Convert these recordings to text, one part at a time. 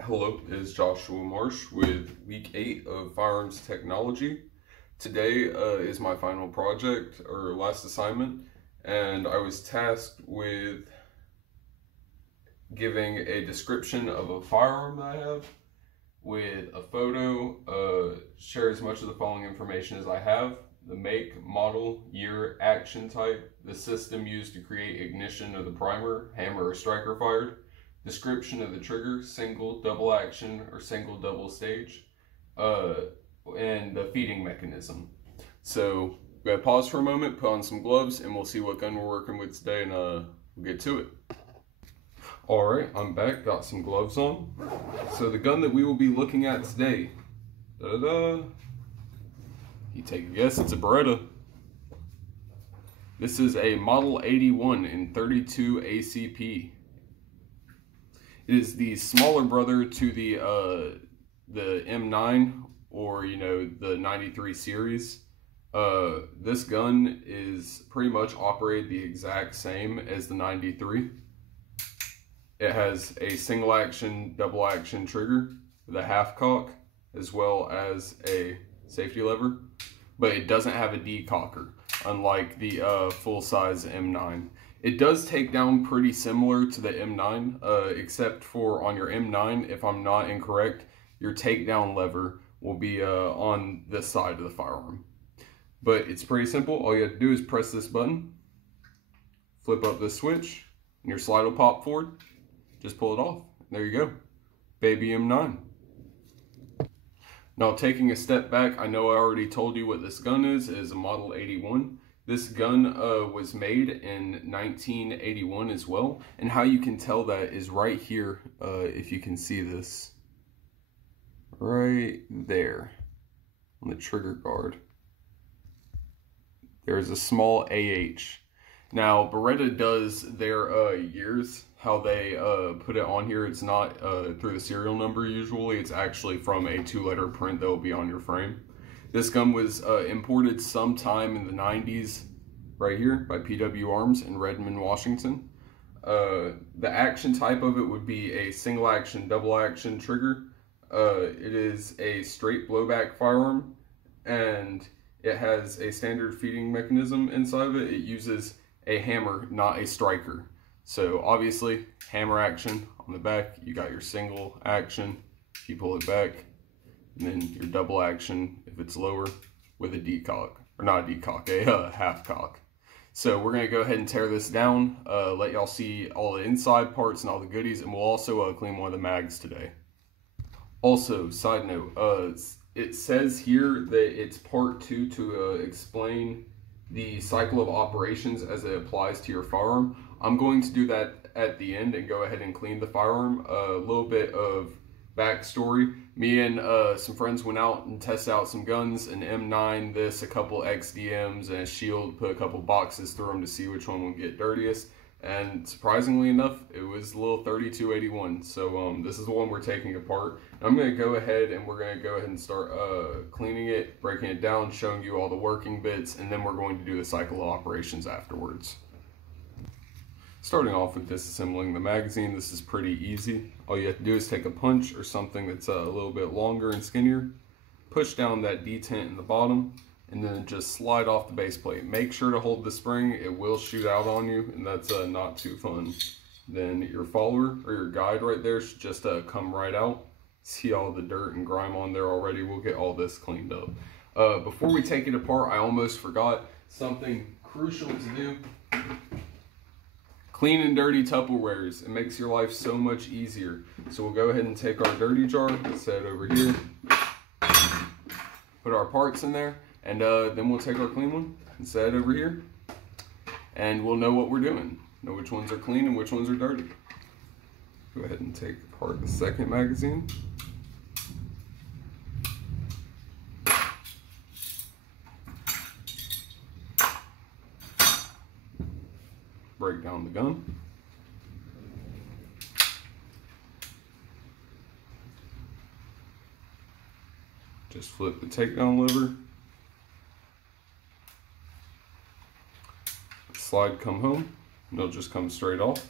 Hello, it's Joshua Marsh with week 8 of Firearms Technology. Today is my final project or last assignment, and I was tasked with giving a description of a firearm that I have with a photo, share as much of the following information as I have: the make, model, year, action type, the system used to create ignition of the primer, hammer or striker fired, description of the trigger, single, double action, or single double stage, and the feeding mechanism. So we're gonna pause for a moment, put on some gloves, and we'll see what gun we're working with today, and we'll get to it. Alright, I'm back, got some gloves on. So the gun that we will be looking at today, you take a guess, it's a Beretta. This is a Model 81 in 32 ACP. It is the smaller brother to the M9, or the 93 series. This gun is pretty much operated the exact same as the 93. It has a single action, double action trigger with a half cock, as well as a safety lever, but it doesn't have a decocker, unlike the full-size M9. It does take down pretty similar to the M9, except for on your M9, if I'm not incorrect, your takedown lever will be on this side of the firearm. But it's pretty simple. All you have to do is press this button, flip up this switch, and your slide will pop forward. Just pull it off. There you go. Baby M9. Now, taking a step back, I know I already told you what this gun is. It is a Model 81. This gun was made in 1981 as well. And how you can tell that is right here, if you can see this. Right there on the trigger guard. There's a small AH. Now, Beretta does their years, how they put it on here. It's not through the serial number usually. It's actually from a 2-letter print that will be on your frame. This gun was imported sometime in the 90s right here by PW Arms in Redmond, Washington. The action type of it would be a single action, double action trigger. It is a straight blowback firearm, and it has a standard feeding mechanism inside of it. It uses a hammer, not a striker. So obviously, hammer action on the back, you got your single action, you pull it back, and then your double action if it's lower with a decock, or not a decock, a half cock. So we're gonna go ahead and tear this down, let y'all see all the inside parts and all the goodies, and we'll also clean one of the mags today. Also, side note, it says here that it's part 2 to explain the cycle of operations as it applies to your firearm. I'm going to do that at the end and go ahead and clean the firearm. A little bit of backstory. Me and some friends went out and tested out some guns, an M9, this, a couple XDMs, and a Shield, put a couple boxes through them to see which one would get dirtiest. And surprisingly enough, it was a little 3281. So this is the one we're taking apart. I'm going to go ahead and we're going to go ahead and start cleaning it, breaking it down, showing you all the working bits, and then we're going to do the cycle of operations afterwards. Starting off with disassembling the magazine, this is pretty easy. All you have to do is take a punch or something that's a little bit longer and skinnier, push down that detent in the bottom, and then just slide off the base plate. Make sure to hold the spring, it will shoot out on you, and that's not too fun. Then your follower, or your guide right there, should just come right out. See all the dirt and grime on there already. We'll get all this cleaned up. Before we take it apart, I almost forgot something crucial to do. Clean and dirty Tupperwares. It makes your life so much easier. So we'll go ahead and take our dirty jar, set it over here, put our parts in there, and then we'll take our clean one and set it over here, and we'll know what we're doing. Know which ones are clean and which ones are dirty. Go ahead and take apart the second magazine. Break down the gun. Just flip the takedown lever. Slide come home, and it'll just come straight off.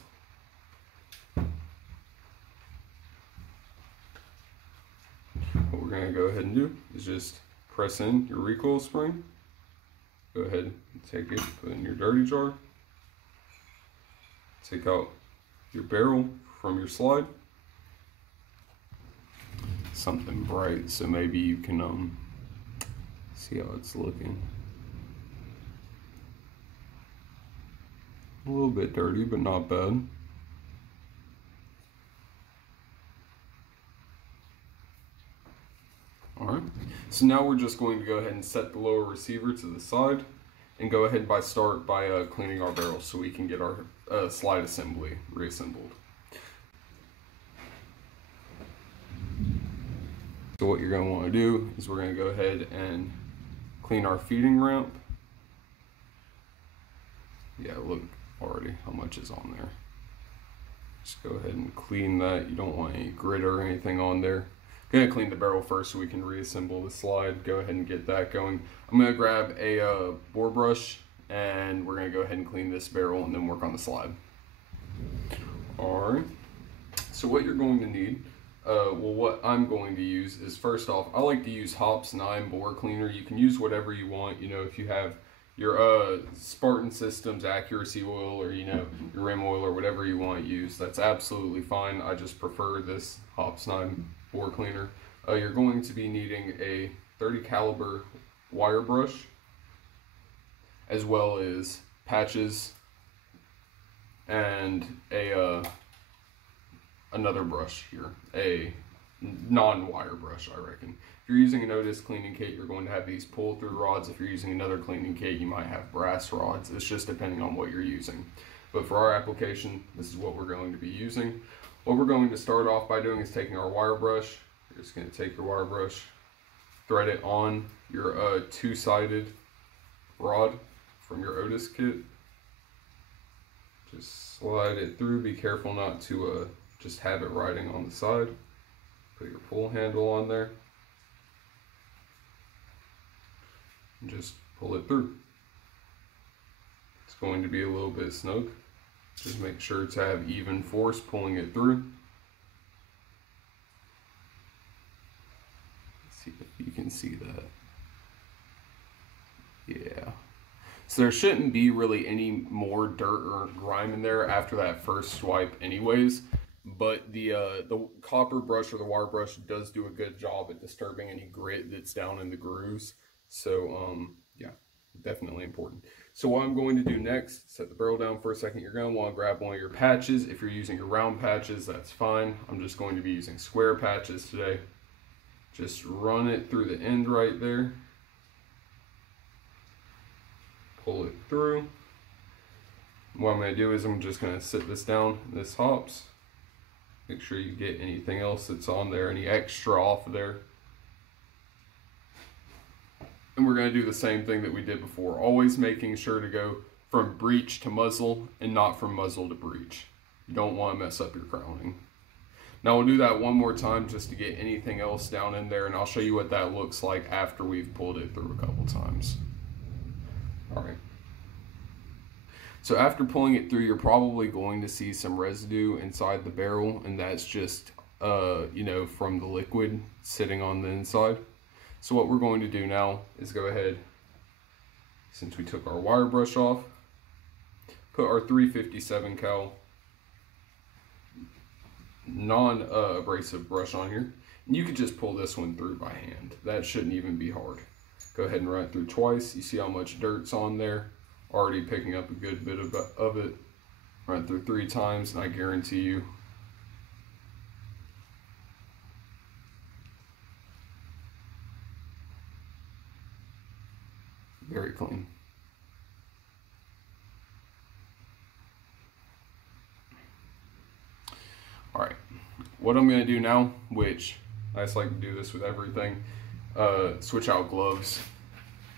we're going to go ahead and do is just press in your recoil spring. Go ahead and take it, put it in your dirty jar. Take out your barrel from your slide. Something bright, so maybe you can see how it's looking. A little bit dirty, but not bad. Alright, so now we're just going to go ahead and set the lower receiver to the side and go ahead by cleaning our barrel so we can get our slide assembly reassembled. So what you're going to want to do is we're going to go ahead and clean our feeding ramp. Yeah, look already how much is on there. Just go ahead and clean that. You don't want any grit or anything on there. I'm going to clean the barrel first so we can reassemble the slide. Go ahead and get that going. I'm going to grab a bore brush and we're going to go ahead and clean this barrel and then work on the slide. Alright, so what you're going to need, well, what I'm going to use is, first off, I like to use Hops 9 bore cleaner. You can use whatever you want, you know, if you have your Spartan Systems accuracy oil or, you know, your rim oil or whatever you want to use, that's absolutely fine. I just prefer this Hops 9 bore cleaner. You're going to be needing a 30 caliber wire brush, as well as patches and another brush here, a non-wire brush, I reckon. If you're using an Otis cleaning kit, you're going to have these pull-through rods. If you're using another cleaning kit, you might have brass rods. It's just depending on what you're using. But for our application, this is what we're going to be using. What we're going to start off by doing is taking our wire brush. You're just going to take your wire brush, thread it on your two-sided rod from your Otis kit. Just slide it through. Be careful not to just have it riding on the side. Put your pull handle on there. And just pull it through. It's going to be a little bit snug. Just make sure to have even force pulling it through. Let's see if you can see that. Yeah. So there shouldn't be really any more dirt or grime in there after that first swipe anyways. But the copper brush or the wire brush does do a good job at disturbing any grit that's down in the grooves. So yeah, definitely important. So what I'm going to do next, set the barrel down for a second. You're going to want to grab one of your patches. If you're using your round patches, that's fine. I'm just going to be using square patches today. Just run it through the end right there. Pull it through. What I'm going to do is I'm just going to sit this down, this hops. Make sure you get anything else that's on there, any extra off of there. And we're going to do the same thing that we did before, always making sure to go from breech to muzzle and not from muzzle to breech. You don't want to mess up your crowning. Now we'll do that one more time just to get anything else down in there, and I'll show you what that looks like after we've pulled it through a couple times. Alright. So after pulling it through, you're probably going to see some residue inside the barrel, and that's just, you know, from the liquid sitting on the inside. So what we're going to do now is go ahead, since we took our wire brush off, put our 357 cal non-abrasive brush on here. And you could just pull this one through by hand. That shouldn't even be hard. Go ahead and run it through twice. You see how much dirt's on there? Already picking up a good bit of it. Run it through 3 times, and I guarantee you very clean. Alright, what I'm going to do now, which I just like to do this with everything, switch out gloves.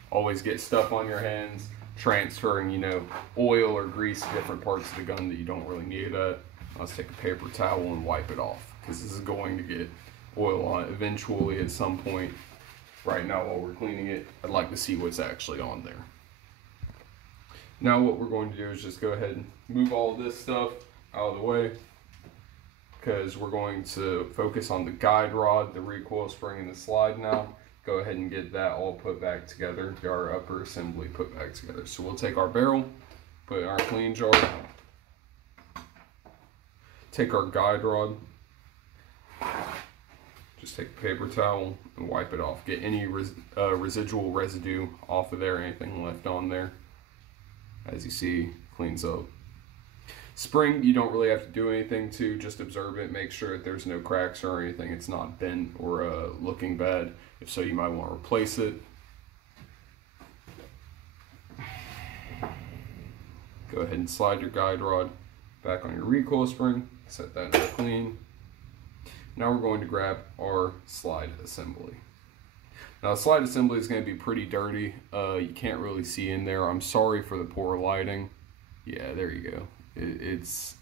Always get stuff on your hands, transferring, you know, oil or grease to different parts of the gun that you don't really need it at. Let's take a paper towel and wipe it off, because this is going to get oil on it eventually at some point. Right now, while we're cleaning it, I'd like to see what's actually on there. Now what we're going to do is just go ahead and move all of this stuff out of the way. because we're going to focus on the guide rod, the recoil spring, and the slide now. Go ahead and get that all put back together, get our upper assembly put back together. So we'll take our barrel, put it in our clean jar, take our guide rod, just take a paper towel and wipe it off. Get any residual residue off of there, anything left on there. As you see, cleans up. Spring, you don't really have to do anything to, just observe it, make sure that there's no cracks or anything, it's not bent or looking bad. If so, you might want to replace it. Go ahead and slide your guide rod back on your recoil spring, set that in clean. Now we're going to grab our slide assembly. Now the slide assembly is going to be pretty dirty. You can't really see in there. I'm sorry for the poor lighting. Yeah, there you go. It's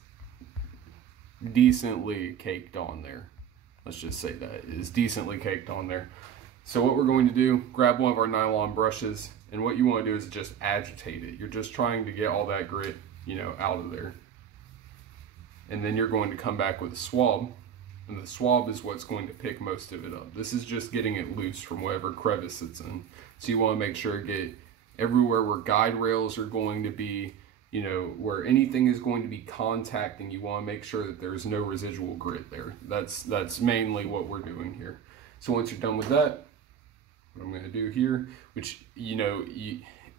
decently caked on there. Let's just say that. It's decently caked on there. So what we're going to do, grab one of our nylon brushes, and what you want to do is just agitate it. You're just trying to get all that grit, you know, out of there. And then you're going to come back with a swab, and the swab is what's going to pick most of it up. This is just getting it loose from whatever crevice it's in. So you want to make sure to get everywhere where guide rails are going to be, you know, where anything is going to be contacting, you want to make sure that there's no residual grit there. That's mainly what we're doing here. So once you're done with that, what I'm going to do here, which, you know,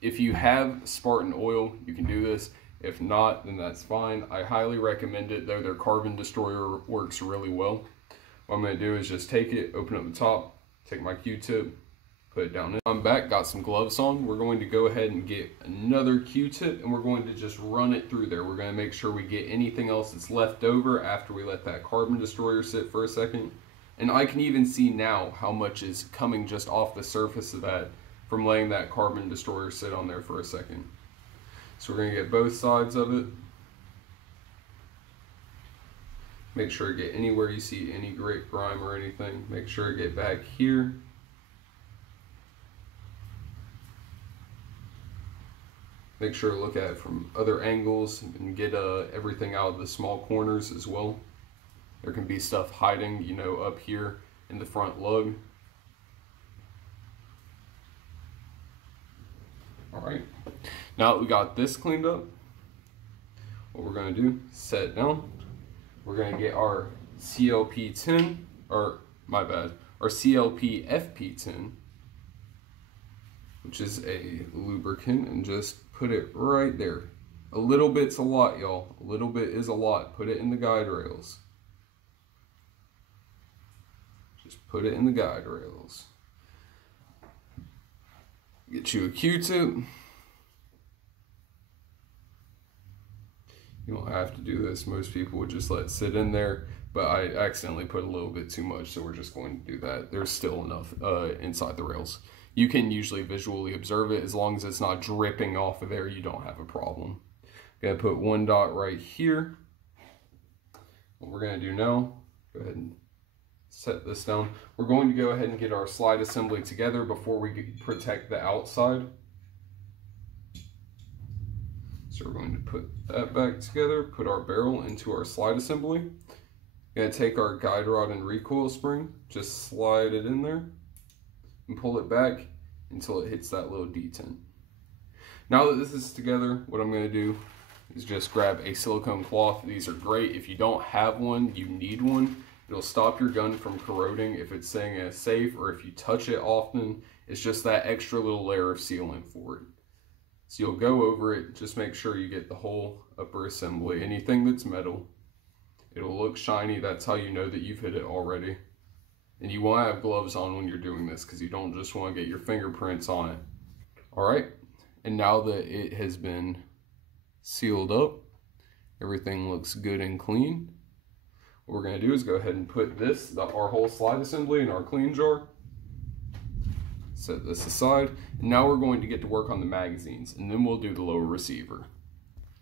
if you have Spartan oil, you can do this. If not, then that's fine. I highly recommend it, though. Their Carbon Destroyer works really well. What I'm going to do is just take it, open up the top, take my Q-tip, put it down in. I'm back, got some gloves on. We're going to go ahead and get another Q-tip, and we're going to just run it through there. We're going to make sure we get anything else that's left over after we let that Carbon Destroyer sit for a second. And I can even see now how much is coming just off the surface of that from letting that Carbon Destroyer sit on there for a second. So we're going to get both sides of it. Make sure to get anywhere you see any grit, grime, or anything. Make sure to get back here. Make sure to look at it from other angles and get everything out of the small corners as well. There can be stuff hiding, you know, up here in the front lug. Alright, now that we got this cleaned up, what we're going to do, set it down. We're going to get our CLP10, or my bad, our CLP FP10, which is a lubricant, and just put it right there. A little bit's a lot, y'all. A little bit is a lot. Put it in the guide rails. Just put it in the guide rails. Get you a Q-tip. You don't have to do this. Most people would just let it sit in there, but I accidentally put a little bit too much, so we're just going to do that. There's still enough inside the rails. You can usually visually observe it. As long as it's not dripping off of there, you don't have a problem. I'm gonna put one dot right here. What we're gonna do now, go ahead and set this down. We're going to go ahead and get our slide assembly together before we protect the outside. So we're going to put that back together, put our barrel into our slide assembly. Gonna take our guide rod and recoil spring, just slide it in there and pull it back until it hits that little detent. Now that this is together, what I'm gonna do is just grab a silicone cloth. These are great. If you don't have one, you need one. It'll stop your gun from corroding if it's staying as safe, or if you touch it often, it's just that extra little layer of sealant for it. So you'll go over it, just make sure you get the whole upper assembly. Anything that's metal, it'll look shiny. That's how you know that you've hit it already. And you want to have gloves on when you're doing this, because you don't just want to get your fingerprints on it. Alright, and now that it has been sealed up, everything looks good and clean. What we're going to do is go ahead and put this, our whole slide assembly, in our clean jar. Set this aside. And now we're going to get to work on the magazines, and then we'll do the lower receiver.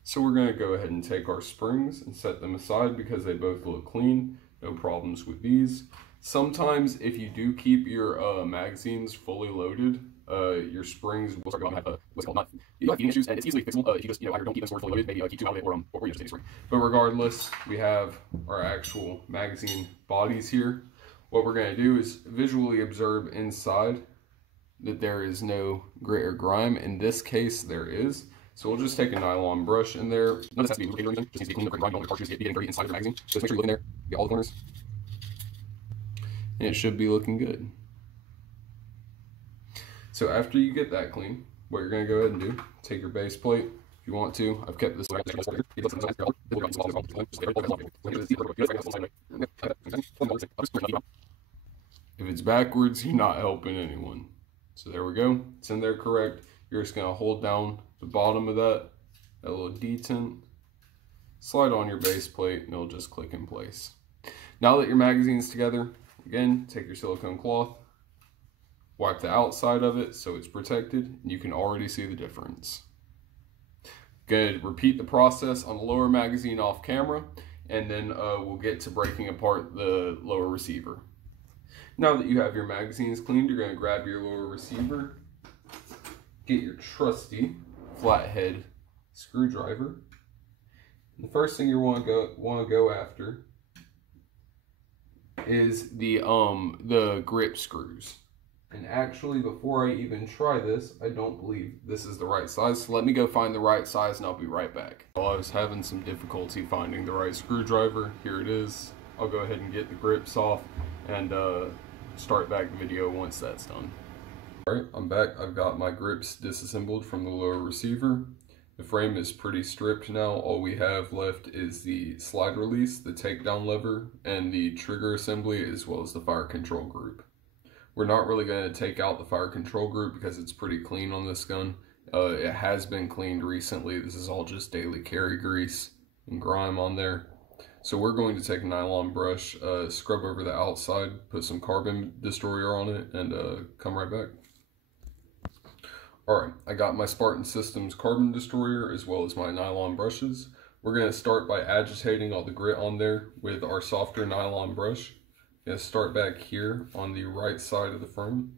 So we're going to go ahead and take our springs and set them aside because they both look clean. No problems with these. Sometimes if you do keep your magazines fully loaded, your springs will start to have what's it called, not, you have feeding issues, and it's easily fixable if you just, you know, either don't keep them stored fully loaded, maybe keep two out of it, or you just take it. But regardless, we have our actual magazine bodies here. What we're going to do is visually observe inside that there is no grit or grime. In this case, there is. So we'll just take a nylon brush in there. None of this has to be lubricated or anything. Just needs to be clean. The grime, the cartridges get getting dirty inside of the magazine. Just make sure you look in there, get all the corners, and it should be looking good. So after you get that clean, what you're going to go ahead and do, take your base plate. If you want to, I've kept this. If it's backwards, you're not helping anyone. So there we go. It's in there correct. You're just going to hold down the bottom of that little detent, slide on your base plate, and it'll just click in place. Now that your magazine's together, again, take your silicone cloth, wipe the outside of it so it's protected, and you can already see the difference. Good. Repeat the process on the lower magazine off camera, and then we'll get to breaking apart the lower receiver. Now that you have your magazines cleaned, you're going to grab your lower receiver, get your trusty flathead screwdriver. And the first thing you want to go after is the grip screws. And actually, before I even try this, I don't believe this is the right size. So let me go find the right size and I'll be right back. While I was having some difficulty finding the right screwdriver, here it is. I'll go ahead and get the grips off and start back the video once that's done. Alright, I'm back. I've got my grips disassembled from the lower receiver. The frame is pretty stripped now. All we have left is the slide release, the takedown lever, and the trigger assembly, as well as the fire control group. We're not really going to take out the fire control group because it's pretty clean on this gun. It has been cleaned recently. This is all just daily carry grease and grime on there. So we're going to take a nylon brush, scrub over the outside, put some carbon destroyer on it, and come right back. Alright, I got my Spartan Systems carbon destroyer as well as my nylon brushes. We're going to start by agitating all the grit on there with our softer nylon brush. Going to start back here on the right side of the frame.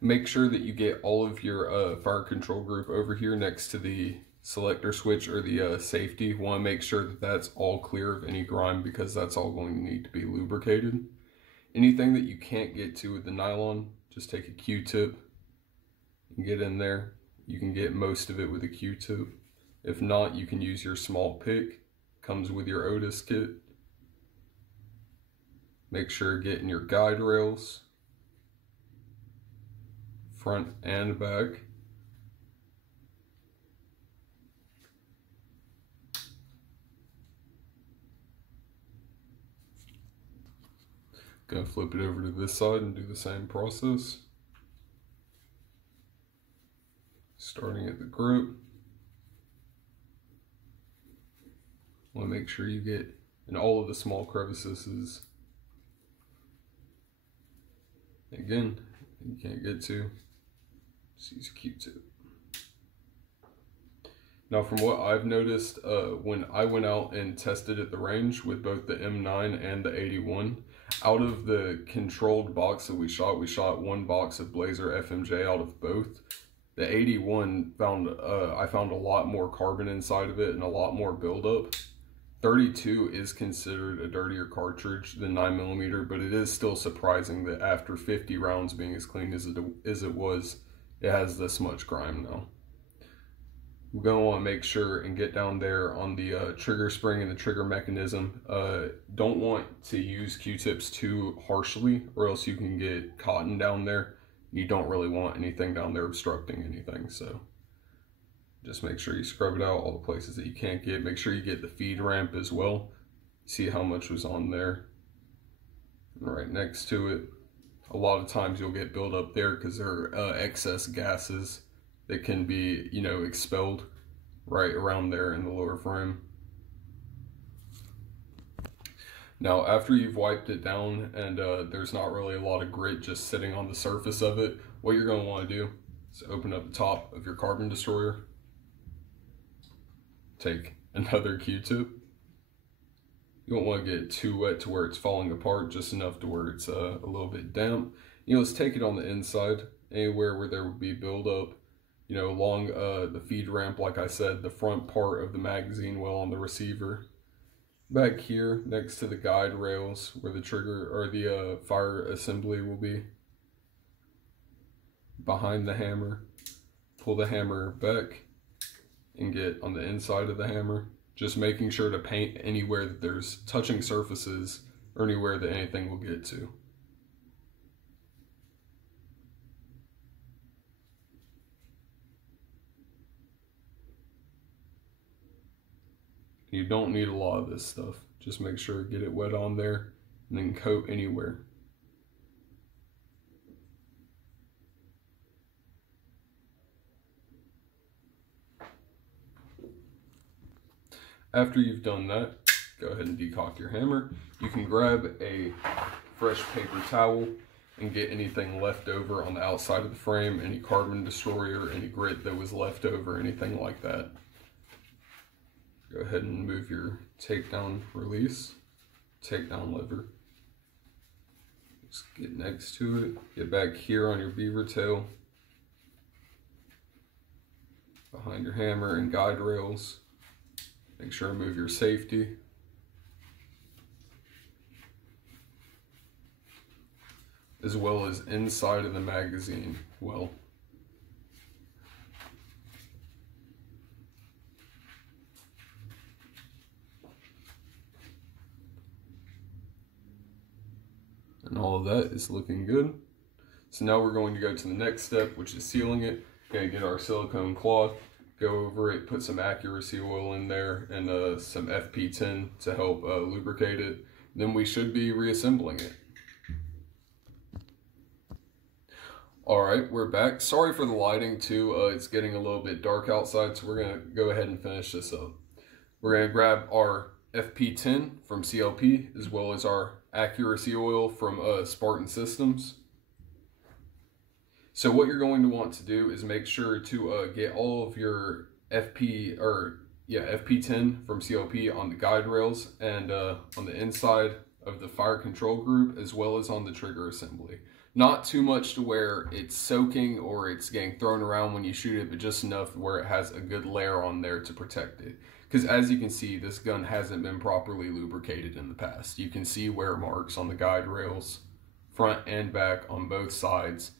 Make sure that you get all of your fire control group over here next to the selector switch or the safety. You want to make sure that that's all clear of any grime because that's all going to need to be lubricated. Anything that you can't get to with the nylon, just take a Q-tip and get in there. You can get most of it with a Q-tip. If not, you can use your small pick. Comes with your Otis kit. Make sure you're getting your guide rails, front and back. Gonna flip it over to this side and do the same process. Starting at the grip. Want to make sure you get in all of the small crevices. Again, you can't get to, just use a Q-tip. Now from what I've noticed, when I went out and tested at the range with both the M9 and the 81, out of the controlled box that we shot one box of Blazer FMJ out of both. The 81 I found a lot more carbon inside of it and a lot more buildup. 32 is considered a dirtier cartridge than 9mm, but it is still surprising that after 50 rounds being as clean as it was, it has this much grime now. We're going to want to make sure and get down there on the trigger spring and the trigger mechanism. Don't want to use Q-tips too harshly or else you can get cotton down there. You don't really want anything down there obstructing anything, so just make sure you scrub it out all the places that you can't get. Make sure you get the feed ramp as well. See how much was on there. And right next to it, a lot of times you'll get buildup there because there are excess gases that can be, you know, expelled right around there in the lower frame. Now, after you've wiped it down and there's not really a lot of grit just sitting on the surface of it, what you're going to want to do is open up the top of your carbon destroyer. Take another Q-tip. You don't want to get it too wet to where it's falling apart, just enough to where it's a little bit damp. You know, let's take it on the inside, anywhere where there would be buildup. you know, along the feed ramp, like I said, the front part of the magazine well on the receiver. Back here next to the guide rails where the trigger or the fire assembly will be. Behind the hammer, pull the hammer back and get on the inside of the hammer. Just making sure to paint anywhere that there's touching surfaces or anywhere that anything will get to. You don't need a lot of this stuff. Just make sure to get it wet on there and then coat anywhere. After you've done that, go ahead and decock your hammer. You can grab a fresh paper towel and get anything left over on the outside of the frame, any carbon destroyer, any grit that was left over, anything like that. Go ahead and move your takedown release, takedown lever. Just get next to it, get back here on your beaver tail, behind your hammer and guide rails. Make sure to move your safety. As well as inside of the magazine well. And all of that is looking good. So now we're going to go to the next step, which is sealing it. Gonna get our silicone cloth, go over it, put some accuracy oil in there and some FP10 to help lubricate it. Then we should be reassembling it. Alright, we're back. Sorry for the lighting too, it's getting a little bit dark outside, so we're gonna go ahead and finish this up. We're gonna grab our FP10 from CLP, as well as our accuracy oil from Spartan Systems. So what you're going to want to do is make sure to get all of your FP10 from CLP on the guide rails and on the inside of the fire control group, as well as on the trigger assembly. Not too much to where it's soaking or it's getting thrown around when you shoot it, but just enough where it has a good layer on there to protect it. Because as you can see, this gun hasn't been properly lubricated in the past. You can see wear marks on the guide rails, front and back on both sides.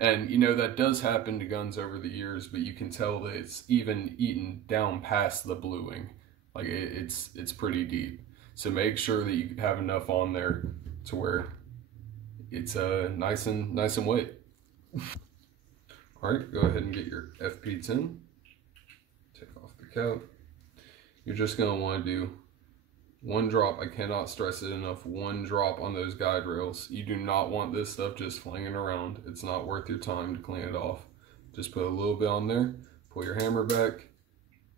And you know, that does happen to guns over the years, but you can tell that it's even eaten down past the bluing. Like it's pretty deep. So make sure that you have enough on there to where it's nice and wet. All right, go ahead and get your FP10. Take off the cap. You're just gonna want to do one drop. I cannot stress it enough. One drop on those guide rails. You do not want this stuff just flinging around. It's not worth your time to clean it off. Just put a little bit on there. Pull your hammer back.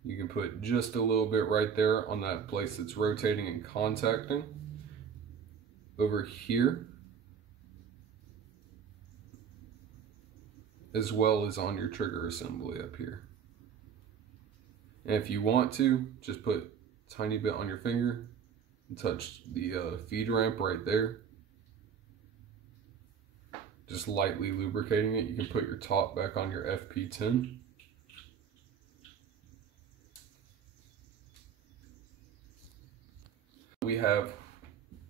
You can put just a little bit right there on that place that's rotating and contacting. Over here, as well as on your trigger assembly up here. And if you want to, just put a tiny bit on your finger and touch the feed ramp right there. Just lightly lubricating it. You can put your top back on your FP10. We have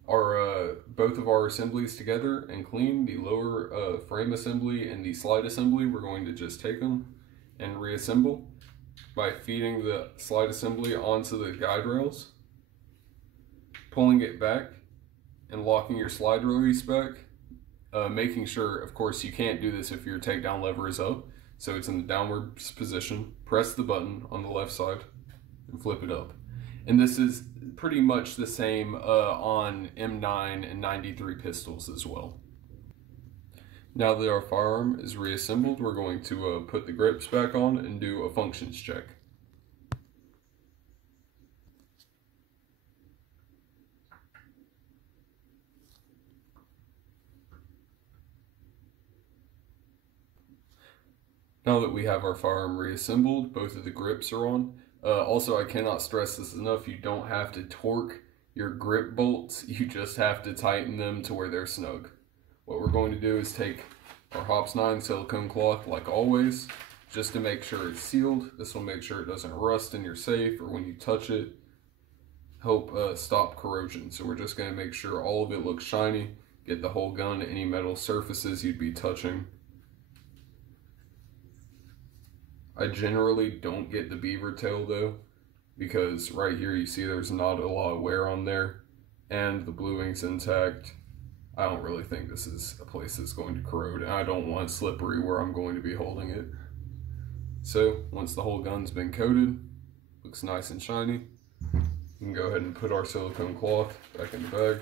our both of our assemblies together and clean. The lower frame assembly and the slide assembly, we're going to just take them and reassemble by feeding the slide assembly onto the guide rails, pulling it back and locking your slide release back, making sure, of course, you can't do this if your takedown lever is up, so it's in the downward position. Press the button on the left side and flip it up. And this is pretty much the same on M9 and 93 pistols as well. Now that our firearm is reassembled, we're going to put the grips back on and do a functions check. Now that we have our firearm reassembled, both of the grips are on. Also, I cannot stress this enough, you don't have to torque your grip bolts, you just have to tighten them to where they're snug. What we're going to do is take our Hops 9 silicone cloth, like always, just to make sure it's sealed. This will make sure it doesn't rust in your safe or when you touch it. Help stop corrosion. So we're just going to make sure all of it looks shiny. Get the whole gun, any metal surfaces you'd be touching. I generally don't get the beaver tail though, because right here you see there's not a lot of wear on there and the blue ink's intact. I don't really think this is a place that's going to corrode, and I don't want slippery where I'm going to be holding it. So once the whole gun's been coated, looks nice and shiny, we can go ahead and put our silicone cloth back in the bag.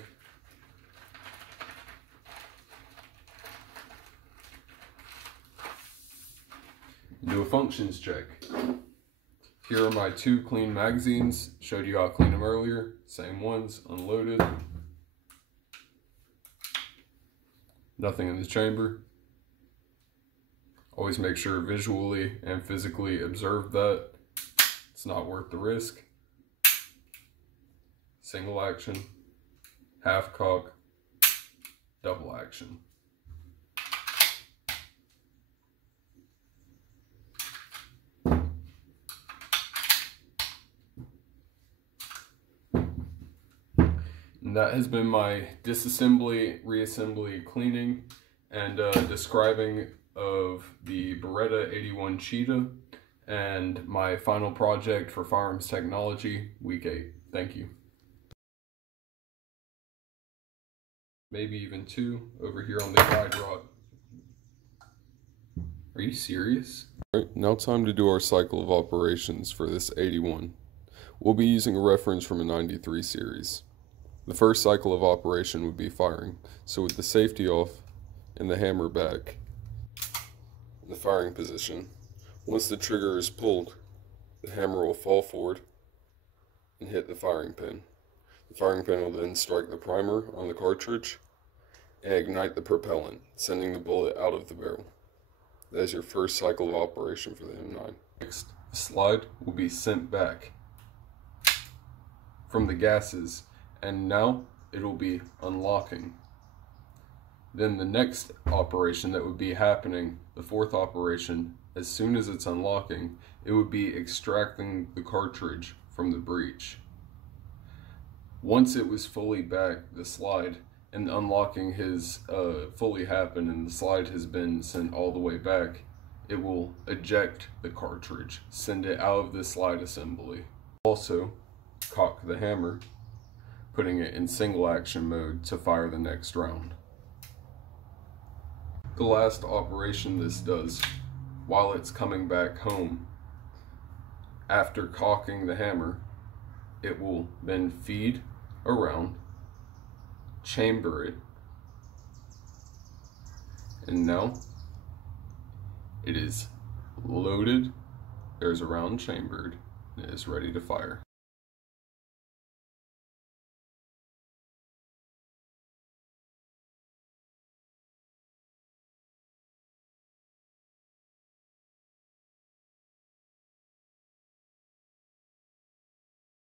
Do a functions check. Here are my 2 clean magazines. Showed you how to clean them earlier. Same ones, unloaded. Nothing in the chamber. Always make sure visually and physically observe that. It's not worth the risk. Single action, half cock, double action. And that has been my disassembly, reassembly, cleaning, and describing of the Beretta 81 Cheetah and my final project for Firearms Technology, week 8. Thank you. Maybe even 2 over here on the guide rod. Are you serious? Alright, now time to do our cycle of operations for this 81. We'll be using a reference from a 93 series. The first cycle of operation would be firing. So with the safety off and the hammer back in the firing position, once the trigger is pulled, the hammer will fall forward and hit the firing pin. The firing pin will then strike the primer on the cartridge and ignite the propellant, sending the bullet out of the barrel. That is your first cycle of operation for the M9. Next, the slide will be sent back from the gases, and now it'll be unlocking. Then the next operation that would be happening, the 4th operation, as soon as it's unlocking, it would be extracting the cartridge from the breech. Once it was fully back, the slide, and unlocking has fully happened and the slide has been sent all the way back, it will eject the cartridge, send it out of the slide assembly. Also, cock the hammer, putting it in single action mode to fire the next round. The last operation this does, while it's coming back home, after cocking the hammer, it will then feed around, chamber it, and now it is loaded, there's a round chambered, and it is ready to fire.